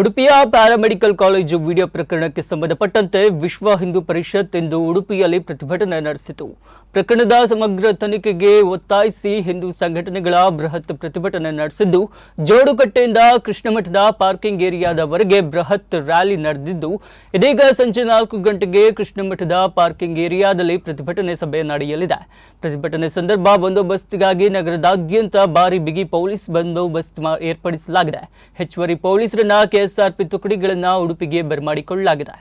ಉಡುಪಿಯ paramedical college video ಪ್ರಕರಣಕ್ಕೆ ಸಂಬಂಧಪಟ್ಟಂತೆ ವಿಶ್ವ ಹಿಂದೂ ಪರಿಷತ್ ಇಂದು ಉಡುಪಿಯಲ್ಲಿ ಪ್ರತಿಭಟನೆ ನಡೆಸಿತು. ಪ್ರಕರಣದ ಸಮಗ್ರ ತನಿಖೆಗೆ ಒತ್ತಾಯಿಸಿ ಹಿಂದೂ ಸಂಘಟನೆಗಳ ಬೃಹತ್ ಪ್ರತಿಭಟನೆ ನಡೆಸಿದ್ದು, ಜೋಡುಕಟ್ಟೆಯಿಂದ ಕೃಷ್ಣಮಠದ ಪಾರ್ಕಿಂಗ್ ಏರಿಯಾದವರೆಗೆ ಬೃಹತ್ ರ್ಯಾಲಿ ನಡೆದಿದ್ದು, ಇದೀಗ ಸಂಜೆ 4 ಗಂಟೆಗೆ ಕೃಷ್ಣಮಠದ ಪಾರ್ಕಿಂಗ್ ಏರಿಯಾದಲ್ಲಿ ಪ್ರತಿಭಟನೆ ಸಭೆ ನಡೆಯಲಿದೆ. ಪ್ರತಿಭಟನೆ ಸಂದರ್ಭ ಬಂದೋಬಸ್ತ್ಗಾಗಿ ನಗರದಾದ್ಯಂತ ಭಾರಿ ಬಿಗಿ ಪೊಲೀಸ್ ಬಂದೋಬಸ್ತ್ ಏರ್ಪಡಿಸಲಾಗಿದೆ. ಹೆಚ್ಚುವರಿ ಪೊಲೀಸರನ್ನ ಕೆಎಸ್ಆರ್ಪಿ ತುಕಡಿಗಳನ್ನು ಉಡುಪಿಗೆ ಬರಮಾಡಿಕೊಳ್ಳಲಾಗಿದೆ.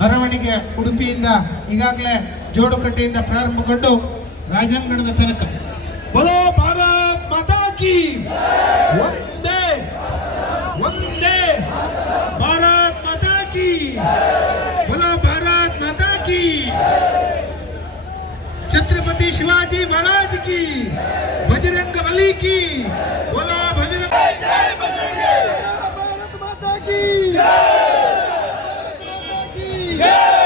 ಮೆರವಣಿಗೆ ಉಡುಪಿಯಿಂದ ಈಗಾಗಲೇ ಜೋಡುಕಟ್ಟೆಯಿಂದ ಪ್ರಾರಂಭಗೊಂಡು ರಾಜಾಂಗಣದ ತನಕ ಬೋಲೋ ಭಾರತ್ ಮಾತಾ ಕಿ ವಂದೇ ವಂದೇ ಭಾರತ್ ಮಾತಾ ಕಿ ಬೋಲೋ ಭಾರತ್ ಮಾತಾ ಕಿ छत्रपति शिवाजी महाराज की बजरंग बली की बोलो बजरंग जय भारत माता की जय भारत माता की जय।